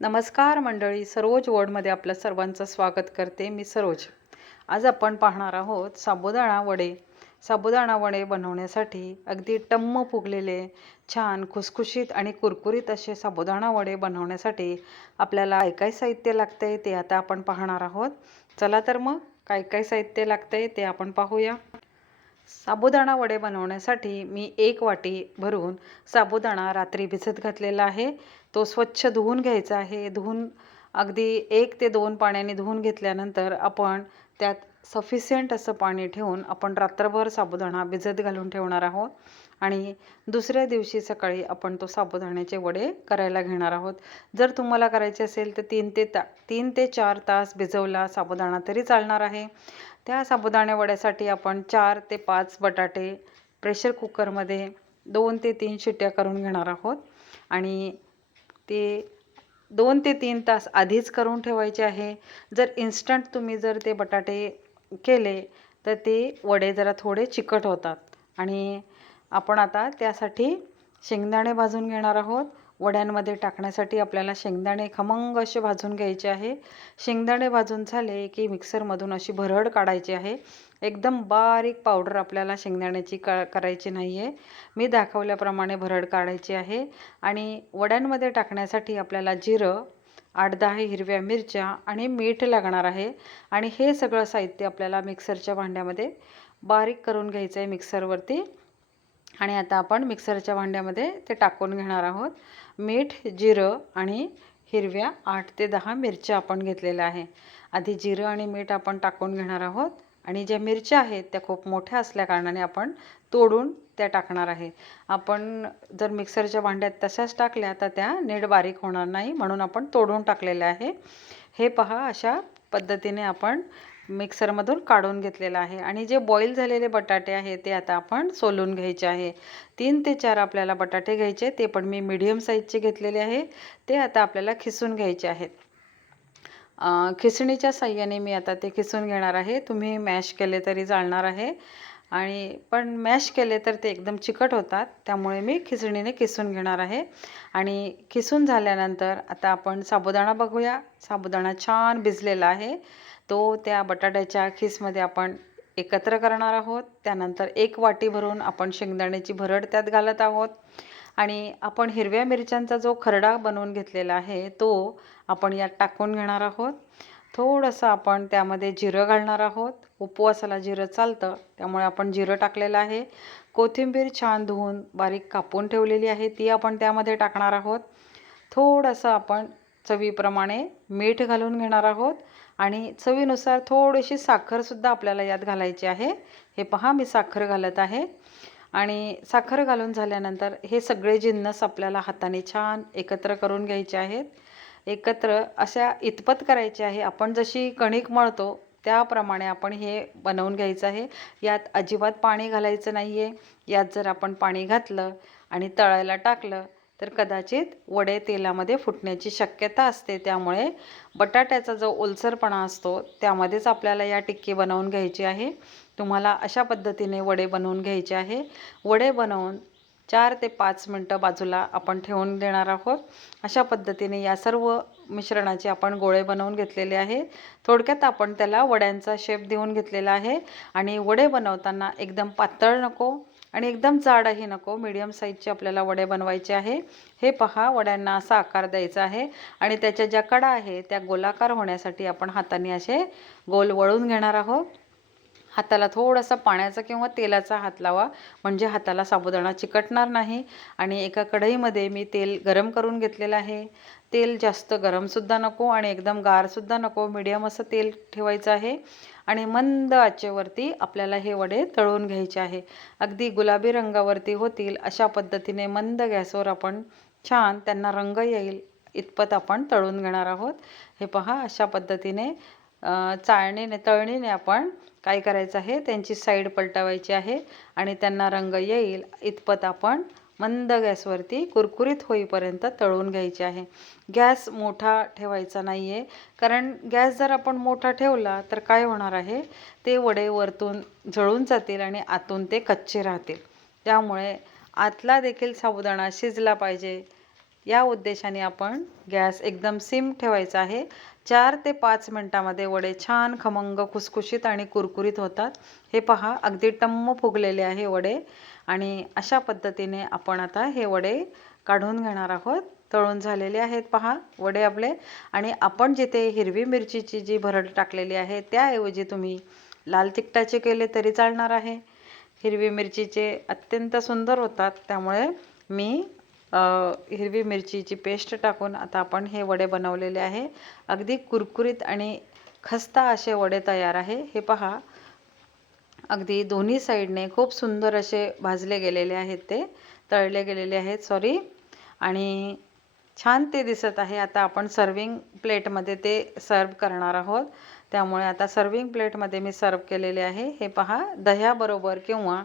नमस्कार मंडळी सरोज वडमध्ये आपलं सर्वांचं स्वागत करते मी सरोज. आज आपण पाहणार आहोत साबुदाणा वडे. साबुदाणा वडे बनवण्यासाठी अगदी टम्म फुगलेले छान खुसखुशीत आणि कुरकुरीत असे साबुदाणा वडे बनवण्यासाठी आपल्याला काय काय साहित्य आहे ते आता आपण पाहणार आहोत. चला तर मग काय काय साहित्य लागते ते आपण पाहूया. साबुदाणा वडे बनवण्यासाठी मी एक वाटी भरून साबुदाणा रात्री भिजत घातलेला आहे. तो स्वच्छ धुवून घ्यायचा आहे. धुवून अगदी एक ते दोन पाण्याने धुवून घेतल्यानंतर आपण त्यात सफिशियंट असं पाणी ठेवून आपण रात्रभर साबुदाणा भिजत घालून ठेवणार आहोत. आणि दुसऱ्या दिवशी सकाळी आपण तो साबुदाण्याचे वडे करायला घेणार आहोत. जर तुम्हाला करायचे असेल तर तीन ते ता तीन ते चार तास भिजवला साबुदाणा तरी चालणार आहे. त्या साबुदाणे वड्यासाठी आपण चार ते पाच बटाटे प्रेशर कुकरमध्ये दोन ते तीन शिट्ट्या करून घेणार आहोत. आणि ते दोन ते तीन तास आधीच करून ठेवायचे आहे. जर इन्स्टंट तुम्ही जर ते बटाटे केले तर ते वडे जरा थोडे चिकट होतात. आणि आपण आता त्यासाठी शेंगदाणे भाजून घेणार आहोत. वड्यांमध्ये टाकण्यासाठी आपल्याला शेंगदाणे खमंग असे भाजून घ्यायचे आहे. शेंगदाणे भाजून झाले की मिक्सरमधून अशी भरड काढायची आहे. एकदम बारीक पावडर आपल्याला शेंगदाण्याची क करायची नाही आहे मी दाखवल्याप्रमाणे भरड काढायची आहे. आणि वड्यांमध्ये टाकण्यासाठी आपल्याला जिरं आठ दहा हिरव्या मिरच्या आणि मीठ लागणार आहे. आणि हे सगळं साहित्य आपल्याला मिक्सरच्या भांड्यामध्ये बारीक करून घ्यायचं आहे मिक्सरवरती. आणि आता आपण मिक्सरच्या भांड्यामध्ये ते टाकून घेणार आहोत. मीठ जिरं आणि हिरव्या आठ ते दहा मिरच्या आपण घेतलेल्या आहे. आधी जिरं आणि मीठ आपण टाकून घेणार आहोत. आणि ज्या मिरच्या आहेत त्या खूप मोठ्या असल्याकारणाने आपण तोडून त्या टाकणार आहे. आपण जर मिक्सरच्या भांड्यात तशाच टाकल्या तर त्या नीट बारीक होणार नाही म्हणून आपण तोडून टाकलेल्या आहे. हे पहा अशा पद्धतीने आपण मिक्सरमधून काढून घेतलेलं आहे. आणि जे बॉईल झालेले बटाटे आहे ते आता आपण सोलून घ्यायचे आहे. तीन ते चार आपल्याला बटाटे घ्यायचे ते पण मी मीडियम साईजचे घेतलेले आहे. ते आता आपल्याला खिसून घ्यायचे आहेत. खिसणीच्या साह्याने मी आता ते खिसून घेणार आहे. तुम्ही मॅश केले तरी चालणार आहे. आणि पण मॅश केले तर ते एकदम चिकट होतात त्यामुळे मी खिसणीने किसून घेणार आहे. आणि खिसून झाल्यानंतर आता आपण साबुदाणा बघूया. साबुदाणा छान भिजलेला आहे. तो त्या बटाट्याच्या खिसमध्ये आपण एकत्र करणार आहोत. त्यानंतर एक वाटी भरून आपण शेंगदाण्याची भरड त्यात घालत आहोत. आणि आपण हिरव्या मिरच्यांचा जो खरडा बनवून घेतलेला आहे तो आपण यात टाकून घेणार आहोत. थोडंसं आपण त्यामध्ये जिरं घालणार आहोत. उपवासाला जिरं चालतं त्यामुळे आपण जिरं टाकलेलं आहे. कोथिंबीर छान धुवून बारीक कापून ठेवलेली आहे ती आपण त्यामध्ये टाकणार आहोत. थोडंसं आपण चवीप्रमाणे मीठ घालून घेणार आहोत. आणि चवीनुसार थोडीशी साखरसुद्धा आपल्याला यात घालायची आहे. हे पहा मी साखर घालत आहे. आणि साखर घालून झाल्यानंतर हे सगळे जिन्नस आपल्याला हाताने छान एकत्र करून घ्यायचे आहेत. एकत्र अशा इतपत करायचे आहे. आपण जशी कणिक मळतो त्याप्रमाणे आपण हे बनवून घ्यायचं आहे. यात अजिबात पाणी घालायचं नाही आहे यात जर आपण पाणी घातलं आणि तळायला टाकलं तर कदाचित वडे तेलामध्ये फुटण्याची शक्यता असते. त्यामुळे बटाट्याचा जो ओलसरपणा असतो त्यामध्येच आपल्याला या टिक्की बनवून घ्यायची आहे. तुम्हाला अशा पद्धतीने वडे बनवून घ्यायचे आहे. वडे बनवून चार ते पाच मिनटं बाजूला आपण ठेवून देणार आहोत. अशा पद्धतीने या सर्व मिश्रणाचे आपण गोळे बनवून घेतलेले आहे. थोडक्यात आपण त्याला वड्यांचा शेप देऊन घेतलेला आहे. आणि वडे बनवताना एकदम पातळ नको आणि एकदम जाडही नको. मीडियम साईजचे आपल्याला वडे बनवायचे आहे. हे पहा वड्यांना असा आकार द्यायचा आहे आणि त्याच्या ज्या कडा आहे त्या गोलाकार होण्यासाठी आपण हाताने असे गोल वळून घेणार आहोत. हाताला थोडासा पाण्याचा किंवा तेलाचा हात लावा. म्हणजे हाताला साबुदाणा चिकटणार नाही. आणि एका कढईमध्ये मी तेल गरम करून घेतलेलं आहे. तेल जास्त गरमसुद्धा नको आणि एकदम गारसुद्धा नको. मीडियम असं तेल ठेवायचं आहे. आणि मंद आचेवरती आपल्याला हे वडे तळून घ्यायचे आहे. अगदी गुलाबी रंगावरती होतील अशा पद्धतीने मंद गॅसवर आपण छान त्यांना रंग येईल इतपत आपण तळून घेणार आहोत. हे पहा अशा पद्धतीने चाळणीने तळणीने आपण काय करायचं आहे? त्यांची साईड पलटवायची आहे आणि त्यांना रंग येईल इतपत आपण मंद गॅसवरती कुरकुरीत होईपर्यंत तळून घ्यायचे आहे. गॅस मोठा ठेवायचा नाही आहे कारण गॅस जर आपण मोठा ठेवला तर काय होणार आहे? ते वडे वरतून जळून जातील आणि आतून ते कच्चे राहतील. त्यामुळे आतला देखील साबुदाणा शिजला पाहिजे. या उद्देशाने आपण गॅस एकदम सिम ठेवायचा आहे. चार ते पाच मिनटामध्ये वडे छान खमंग खुसखुशीत आणि कुरकुरीत होतात. हे पहा अगदी टम्म फुगलेले आहे वडे. आणि अशा पद्धतीने आपण आता हे वडे काढून घेणार आहोत. तळून झालेले आहेत पहा वडे आपले. आणि आपण जिथे हिरवी मिरचीची जी भरड टाकलेली आहे त्याऐवजी तुम्ही लाल तिखटाचे केले तरी चालणार आहे. हिरवी मिरचीचे अत्यंत सुंदर होतात. त्यामुळे मी हिरवी मिरचीची पेस्ट टाकून आता आपण हे वडे बनवलेले आहे. अगदी कुरकुरीत आणि खस्ता असे वडे तयार आहे. हे पहा. अगदी दोन्ही साईडने खूप सुंदर असे भाजले गेलेले आहेत ते तळले गेलेले आहेत सॉरी आणि छान ते दिसत आहे. आता आपण सर्विंग प्लेटमध्ये ते सर्व करणार आहोत. त्यामुळे आता सर्विंग प्लेटमध्ये मी सर्व केलेले आहे. हे पहा दह्याबरोबर किंवा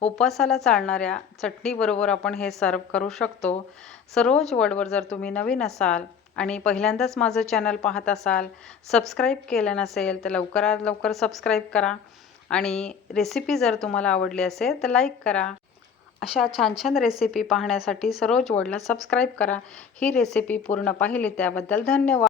उपवासाला चालणाऱ्या चटणीबरोबर आपण हे सर्व करू शकतो. सरोज वर्डवर जर तुम्ही नवीन असाल आणि पहिल्यांदाच माझं चॅनल पाहत असाल सबस्क्राईब केलं नसेल तर लवकरात लवकर सबस्क्राईब करा. आणि रेसिपी जर तुम्हाला आवडली असेल तर लाईक करा. अशा छान छान रेसिपी पाहण्यासाठी सरोज वर्डला सबस्क्राईब करा. ही रेसिपी पूर्ण पाहिली त्याबद्दल धन्यवाद.